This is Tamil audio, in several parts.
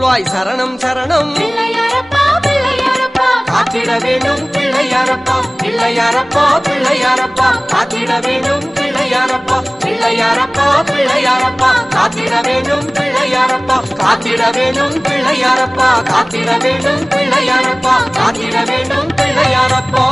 சரணம் சரணம் பிள்ளையாரப்பா பிள்ளையாரப்பா காத்திட வேண்டும் பிள்ளையாரப்பா பிள்ளையாரப்பா பிள்ளையாரப்பா காத்திட வேண்டும் பிள்ளையாரப்பா பிள்ளையாரப்பா பிள்ளையாரப்பா காத்திட வேண்டும் பிள்ளையாரப்பா காத்திட வேண்டும் பிள்ளையாரப்பா காத்திட வேண்டும் பிள்ளையாரப்பா காத்திட வேண்டும் பிள்ளையாரப்பா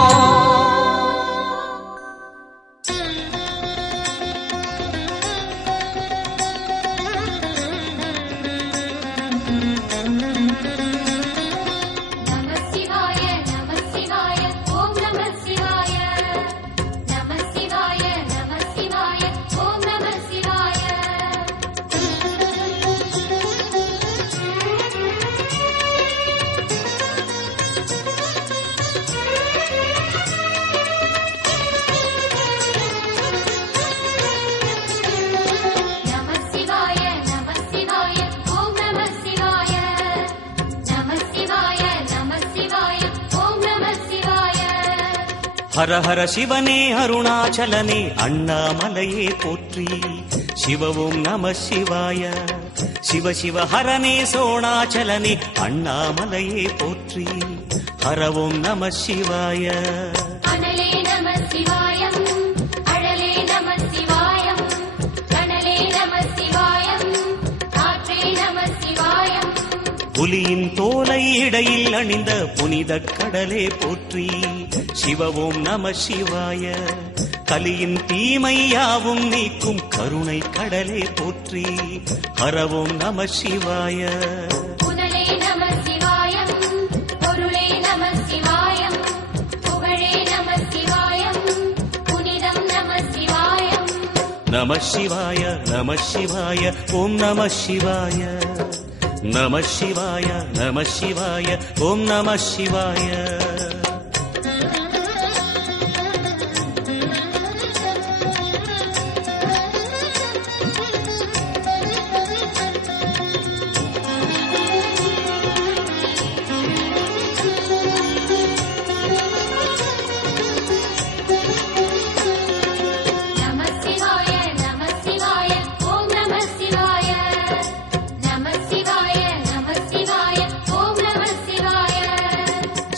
ஹர ஹர சிவனே அருணாச்சலனே அண்ணாமலையே போற்றி சிவவும் நம சிவாய சிவ சிவ ஹரனே சோணாச்சலனே அண்ணாமலையே போற்றி ஹரவும் நம சிவாய அனலே நம சிவாயம் அழலே நம சிவாயம் கனலே நம சிவாயம் காற்றே நம சிவாயம் புலியின் தோலை இடையில் அணிந்த புனித கடலே போற்றி சிவவும் நம சிவாய கலியின் தீமையாவும் நீக்கும் கருணை கடலே போற்றி ஹரவும் நம சிவாய புனலே நம சிவாயம் பொருளே நம சிவாயம் புகழே நம சிவாயம் புனிதம் நம சிவாயம் நம சிவாய நம சிவாய ஓம் நம சிவாய நம சிவாய நம சிவாய ஓம் நம சிவாய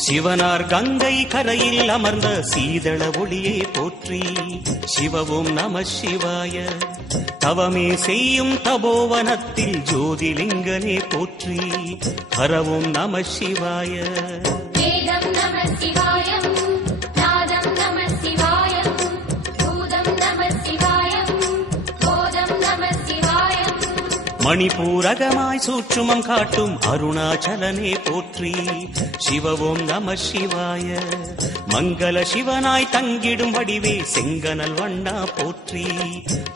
சிவனார் கங்கை கரையில் அமர்ந்த சீதள ஒளியே போற்றி சிவவும் நம சிவாய தவமே செய்யும் தபோவனத்தில் ஜோதிலிங்கனே போற்றி ஹரவும் நம சிவாய வேதம் நம சிவாயம் நாதம் நம சிவாயம் பூதம் நம சிவாயம் போதம் நம சிவாயம் மணிபூரகமாய் சூட்சுமம் காட்டும் அருணாச்சலனே போற்றி சிவவும் நம சிவாய மங்கள சிவனாய் தங்கிடும் வடிவே செங்கனல் வண்ணா போற்றி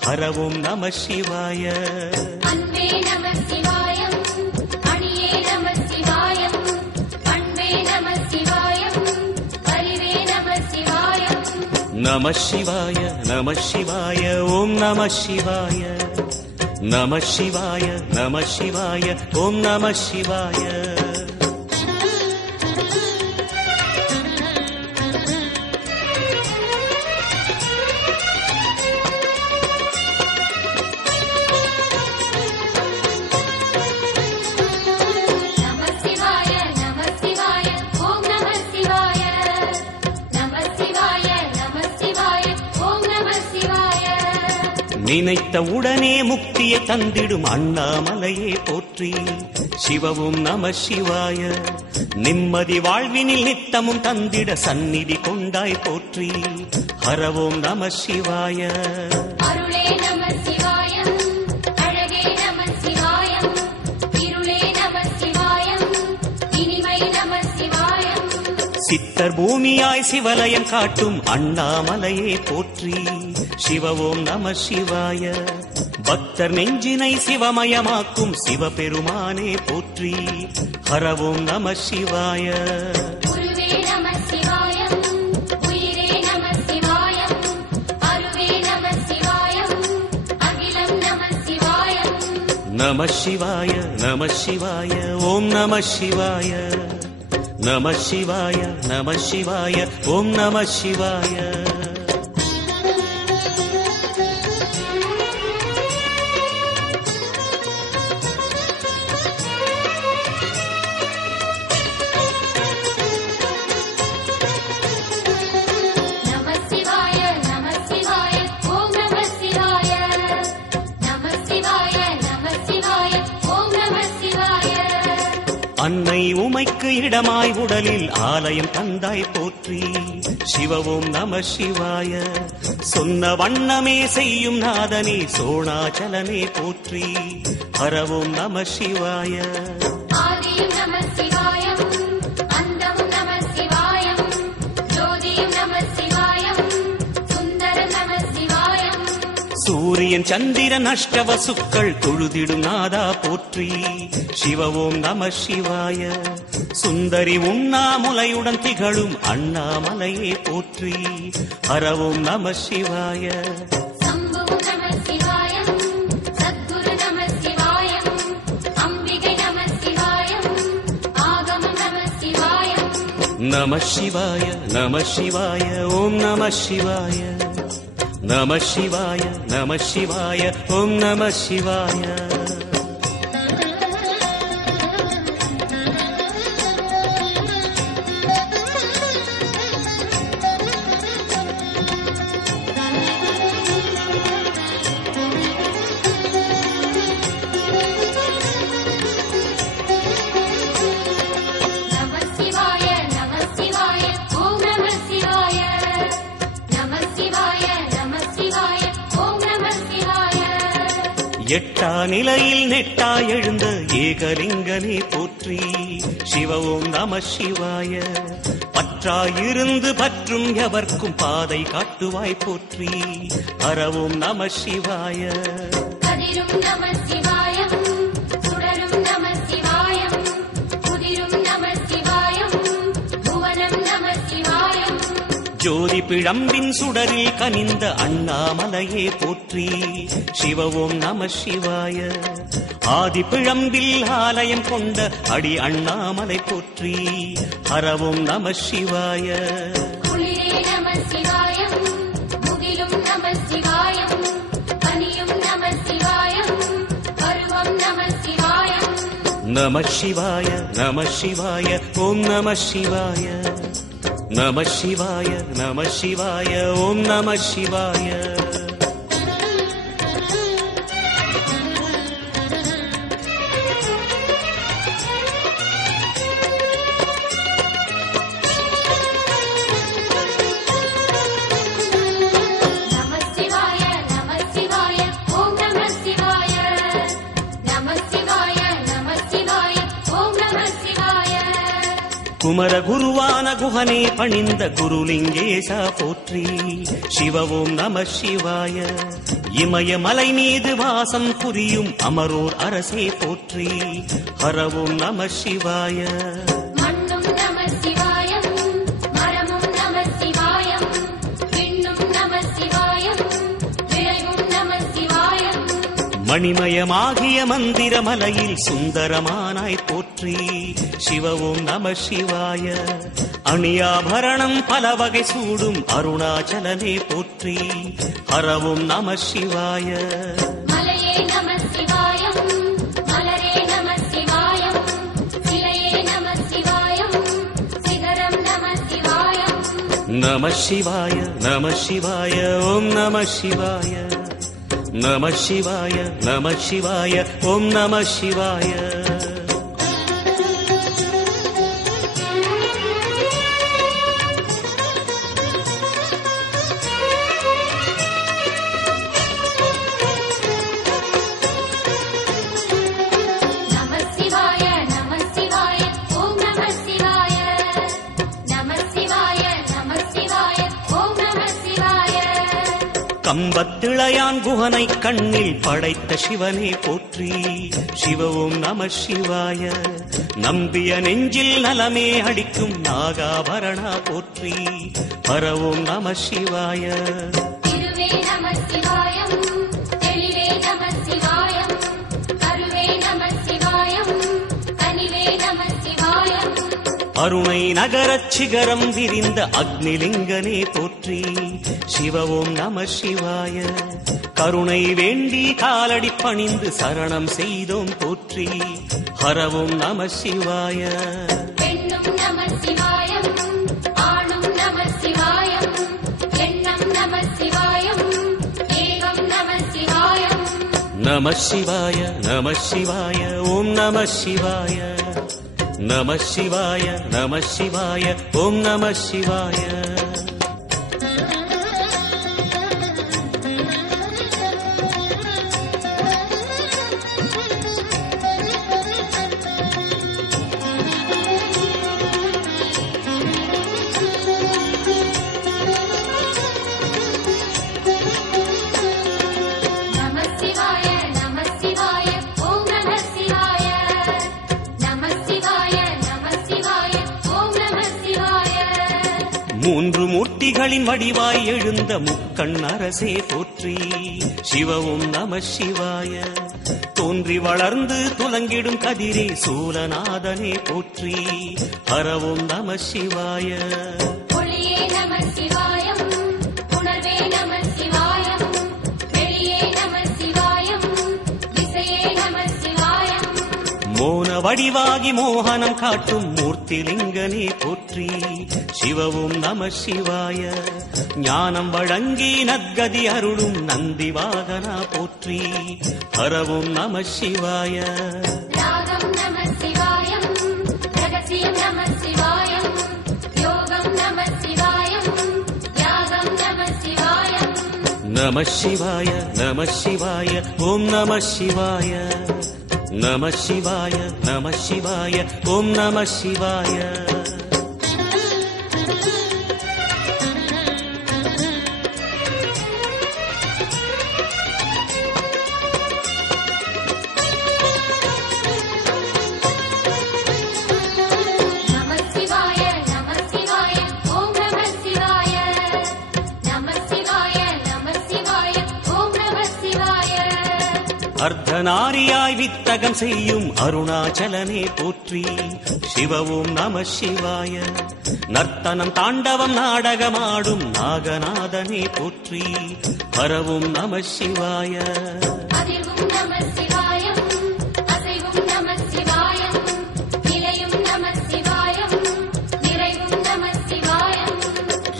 ஹரவும் நம சிவாய அன்பே நம சிவாயம் அணியே நம சிவாயம் பண்பே நம சிவாயம் அறிவே நம சிவாயம் நம சிவாய நம சிவாய ஓம் நம சிவாய நம சிவாய நம சிவாய ஓம் நம சிவாய நினைத்த உடனே முக்தியை தந்திடும் அண்ணாமலையே போற்றி சிவவும் நம சிவாய நிம்மதி வாழ்வினில் நித்தமும் தந்திட சந்நிதி கொண்டாய் போற்றி ஹரவும் நம சிவாய அருளே நம சிவாயம் அழகே நம சிவாயம் இருளே நம சிவாயம் இனிமை நம சிவாயம் சித்தர் பூமியாய் சிவலயம் காட்டும் அண்ணாமலையே போற்றி சிவவும் நம சிவாய பக்தர் நெஞ்சினை சிவமயமாக்கும் சிவபெருமானே போற்றி ஹரவும் நம சிவாய குருவே நம சிவாயம் உயிரே நம சிவாயம் அருவே நம சிவாயம் அகிலம் நம சிவாயம் நம சிவாய நம சிவாய ஓம் நம சிவாய நம சிவாய நம சிவாய ஓம் நம சிவாய அன்னை உமைக்கு இடமாய் உடலில் ஆலயம் தந்தாய் போற்றி. சிவ ஓம் நம சிவாய. சொன்ன வண்ணமே செய்யும் நாதனே சோணாச்சலனே போற்றி. ஹர ஓம் நம சிவாய. ஆதியும் நம சிவாயம், அந்தமும் நம சிவாயம், ஜோதியும் நம சிவாயம், சுந்தர நம சிவாயம். சூரியன் சந்திரன் அஷ்டவசுக்கள் தொழுதிடும் நாதா போற்றி. சிவ ஓம் நம சிவாய. சுந்தரி உண்ணாமுலையுடன் திகழும் அண்ணாமலையே போற்றி. ஹர ஓம் நம சிவாய. சம்புவும் நம சிவாயம், சத்குரு நம சிவாயம், அம்பிகை நம சிவாயம், ஆகமம் நம சிவாயம். நம சிவாய நம சிவாய ஓம் நம சிவாய. நம சிவாய நம சிவாய ஓம் நம சிவாய. நம சிவாய நம சிவாய ஓம் நம சிவாய. நம சிவாய நம சிவாய ஓம் நம சிவாய. எட்டா நிலையில் நெட்டா எழுந்த ஏகலிங்கனே போற்றி. சிவ ஓம் நம சிவாய. பற்றாயிருந்து பற்றும் எவர்க்கும் பாதை காட்டுவாய் போற்றி. ஹர ஓம் நம சிவாய. கதிரும் நம சிவாயம், சுடரும் நம சிவாயம், புதிரும் நம சிவாயம், புவனம் நம சிவாயம். ஜோதி பிழம்பின் சுடரில் கனிந்த அண்ணாமலையே போற்றி. சிவ ஓம் நம சிவாய. ஆதி பிழம்பில் ஆலயம் கொண்ட அடி அண்ணாமலை போற்றி. ஹர ஓம் நம சிவாய. குளிரே நம சிவாயம், முகிலும் நம சிவாயம், பனியும் நம சிவாயம், பருவம் நம சிவாயம். நம சிவாய நம சிவாய ஓம் நம சிவாய. நம சிவாய நம சிவாய ஓம் நம சிவாய. நம சிவாய நம சிவாய ஓம் நம சிவாய. நம சிவாய நம சிவாய ஓம் நம சிவாய. குமர குருவான குஹனே பணிந்த குருலிங்கேசா போற்றி. சிவ ஓம் நம சிவாய. இமயமலை மீது வாசம் புரியும் அமரோர் அரசே போற்றி. ஹர ஓம் நம சிவாய. மண்ணும் நம சிவாயம், மரமும் நம சிவாயம், விண்ணும் நம சிவாயம், விளைவும் நம சிவாயம். மணிமயமாகிய மந்திர மலையில் சுந்தரமானாய் போற்றி. சிவ ஓம் நம சிவாய. அணியாபரணம் பல வகை சூடும் அருணாச்சலனே போற்றி. ஹர ஓம் நம சிவாய. மலையே நம சிவாயம், மலரே நம சிவாயம், சிலையே நம சிவாயம், சிகரம் நம சிவாயம். நம சிவாய நம சிவாய ஓம் நம சிவாய. நம சிவாய நம சிவாய ஓம் நம சிவாய. நம சிவாய நம சிவாய ஓம் நம சிவாய. நம சிவாய நம சிவாய ஓம் நம சிவாய. கம்பத்திளையான் குஹனை கண்ணில் படைத்த சிவனே போற்றி. சிவ ஓம் நம சிவாய. நம்பிய நெஞ்சில் நலமே அடிக்கும் நாகாபரணா போற்றி. ஹர ஓம் நம சிவாய. திருவே நம சிவாயம், தெளிவே நம சிவாயம், கருவே நம சிவாயம், கனிவே நம சிவாயம். அருணை நகரச் சிகரம் விரிந்த அக்னிலிங்கனே போற்றி. சிவ ஓம் நம சிவாய. கருணை வேண்டி காலடி பணிந்து சரணம் செய்தோம் போற்றி. ஹர ஓம் நம சிவாய. பெண்ணும் நம சிவாயம், ஆணும் நம சிவாயம், எண்ணம் நம சிவாயம், ஏகம் நம சிவாயம். நம சிவாய நம சிவாய ஓம் நம சிவாய. நம சிவாய நம சிவாய ஓம் நம சிவாய. மூன்று மூர்த்திகளின் வடிவாய் எழுந்த முக்கண் அரசே போற்றி. சிவவும் நம சிவாய. தோன்றி வளர்ந்து துலங்கிடும் கதிரே சூலநாதனே போற்றி. ஹரவும் நம சிவாய. ஒளியே நம சிவாயம், உணர்வே நம சிவாயம், வெளியே நம சிவாயம், திசையே நம சிவாயம். மோன வடிவாகி மோகனம் காட்டும் மூர்த்திலிங்கனே போற்றி. சிவவும் நம சிவாய. ஞானம் வழங்கி நற்கதி அருளும் நந்தி வாகனா போற்றி. ஹரவும் நம சிவாய. ராகம் நம சிவாயம், ரகசியம் நம சிவாயம், யோகம் நம சிவாயம், யாகம் நம சிவாயம். நம சிவாய நம சிவாய ஓம் நம சிவாய. நம சிவாய நம சிவாய ஓம் நம சிவாய. அர்த்தநாரியாய் வித்தகம் செய்யும் அருணாச்சலனே போற்றி. சிவவும் நம சிவாய. நர்த்தனம் தாண்டவம் நாடகமாடும் நாகநாதனே போற்றி. ஹரவும் நம சிவாய. அதிர்வும் நம சிவாயம், அசைவும் நம சிவாயம், நிலையும் நம சிவாயம், நிறைவும் நம சிவாயம்.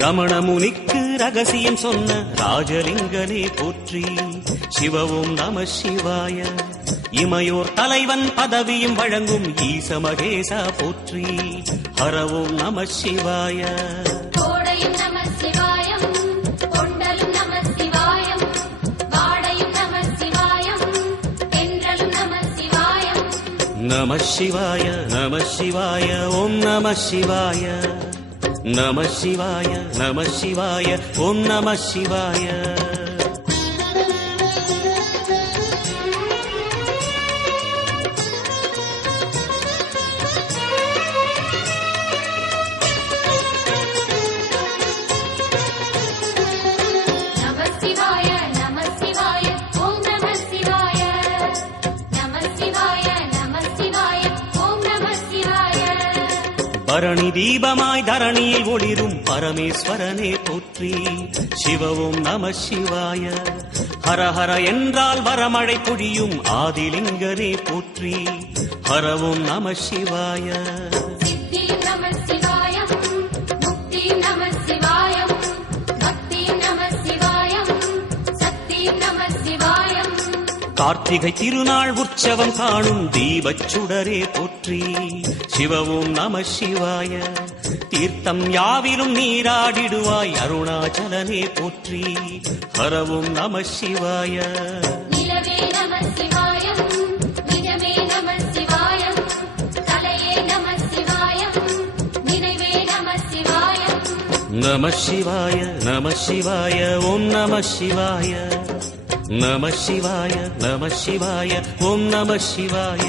ரமண முனிக்கு ரகசியம் சொன்ன ராஜலிங்கனே போற்றி. சிவவும் நம சிவாய. இமையோர் தலைவன் பதவியும் வழங்கும் ஈச மகேசா போற்றி. ஹரவும் நம சிவாய. கோடையும் நம சிவாயம், கொண்டலும் நம சிவாயம், வாடையும் நம சிவாயம், தென்றலும் நம சிவாயம். நம சிவாய நம சிவாய ஓம் நம சிவாய. நம சிவாய நம சிவாய ஓம் நம சிவாய. பரணி தீபமாய் தரணியில் ஒளிரும் பரமேஸ்வரனே போற்றி. சிவவும் நம சிவாய. ஹரஹர என்றால் வரமழை பொழியும் ஆதிலிங்கனே போற்றி. ஹரவும் நம சிவாய. சித்தியும் நம சிவாயம், முக்தியும் நம சிவாயம், பக்தியும் நம சிவாயம், சக்தியும் நம சிவாயம். கார்த்திகை திருநாள் உற்சவம் காணும் தீபச் சுடரே போற்றி. சிவவும் நம சிவாய. தீர்த்தம் யாவிலும் நீராடிடுவாய் அருணாச்சலனே போற்றி. ஹரவும் நம சிவாய. நிலவே நம சிவாயம், நிஜமே நம சிவாயம், கலையே நம சிவாயம், நினைவே நம சிவாயம். நம சிவாய நம சிவாய ஓம் நம சிவாய. நம சிவாய நம சிவாய ஓம் நம சிவாய.